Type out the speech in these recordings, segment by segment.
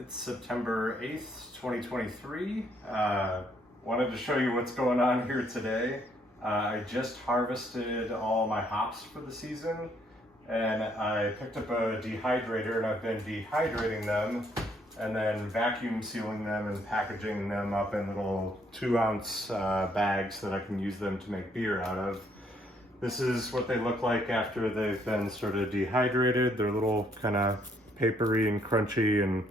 It's September 8th, 2023. Wanted to show you what's going on here today. I just harvested all my hops for the season, and I picked up a dehydrator and I've been dehydrating them and then vacuum sealing them and packaging them up in little 2-ounce bags that I can use them to make beer out of. This is what they look like after they've been sort of dehydrated. They're a little kind of papery and crunchy, and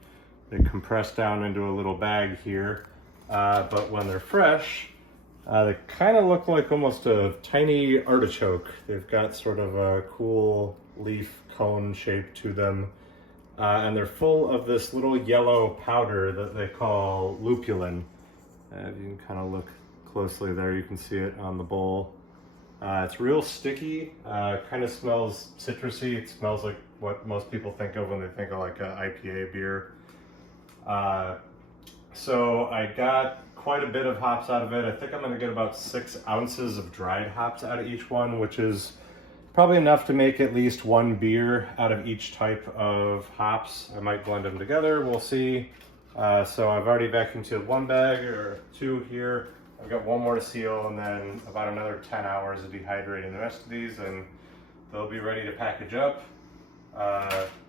they compress down into a little bag here. But when they're fresh, they kind of look like almost a tiny artichoke. They've got sort of a cool leaf cone shape to them. And they're full of this little yellow powder that they call lupulin. If you can kind of look closely there, you can see it on the bowl. It's real sticky, kind of smells citrusy. It smells like what most people think of when they think of like an IPA beer. So I got quite a bit of hops out of it. I think I'm gonna get about 6 ounces of dried hops out of each one, which is probably enough to make at least one beer out of each type of hops. I might blend them together, we'll see. So I've already vacuum sealed 1 bag or 2 here. I've got 1 more to seal, and then about another 10 hours of dehydrating the rest of these, and they'll be ready to package up.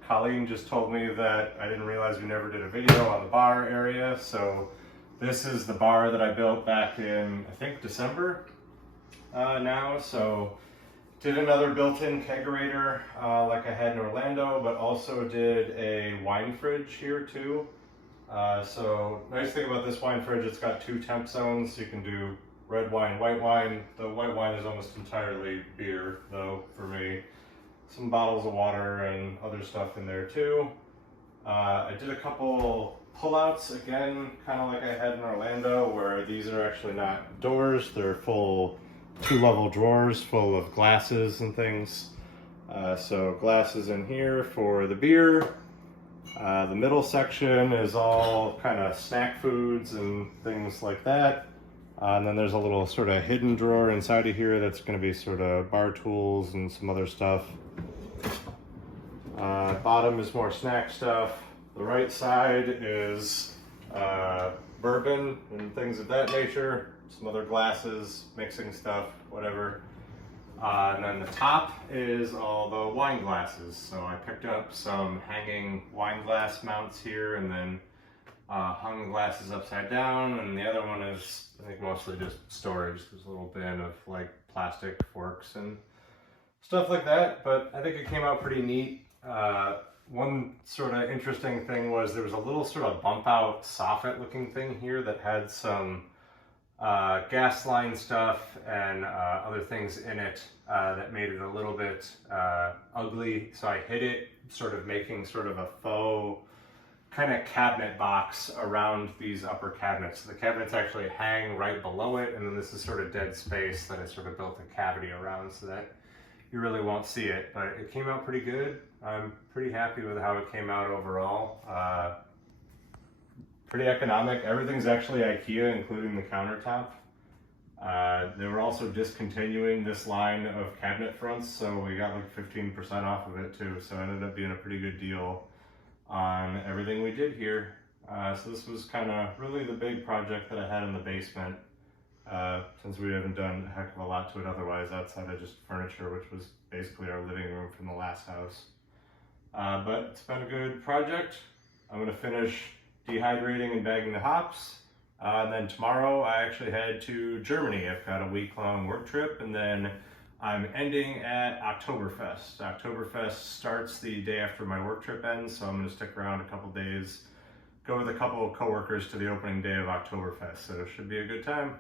Colleen just told me that I didn't realize we never did a video on the bar area. So this is the bar that I built back in, I think, December now. So did another built-in kegerator like I had in Orlando, but also did a wine fridge here too. So nice thing about this wine fridge, it's got 2 temp zones. You can do red wine, white wine. The white wine is almost entirely beer though for me. Some bottles of water and other stuff in there too. I did a couple pullouts again, kind of like I had in Orlando, where these are actually not doors, they're full 2-level drawers full of glasses and things. So glasses in here for the beer. The middle section is all kind of snack foods and things like that. And then there's a little sort of hidden drawer inside of here that's going to be sort of bar tools and some other stuff. Bottom is more snack stuff. The right side is bourbon and things of that nature. Some other glasses, mixing stuff, whatever. And then the top is all the wine glasses. So I picked up some hanging wine glass mounts here, and then hung the glasses upside down. And the other one is, I think, mostly just storage. There's a little bin of like plastic forks and stuff like that. But I think it came out pretty neat. One sort of interesting thing was there was a little sort of bump out soffit looking thing here that had some gas line stuff and other things in it that made it a little bit ugly. So I hid it, sort of making sort of a faux kind of cabinet box around these upper cabinets. So the cabinets actually hang right below it, and then this is sort of dead space that I sort of built a cavity around so that you really won't see it. But it came out pretty good. I'm pretty happy with how it came out overall. Pretty economic. Everything's actually IKEA, including the countertop. They were also discontinuing this line of cabinet fronts, so we got like 15% off of it too. So it ended up being a pretty good deal on everything we did here. So this was kind of really the big project that I had in the basement, since we haven't done a heck of a lot to it otherwise outside of just furniture, which was basically our living room from the last house. But it's been a good project. I'm gonna finish dehydrating and bagging the hops. And then tomorrow I actually head to Germany. I've got a week-long work trip, and then I'm ending at Oktoberfest. Oktoberfest starts the day after my work trip ends, so I'm gonna stick around a couple days, go with a couple of coworkers to the opening day of Oktoberfest, so it should be a good time.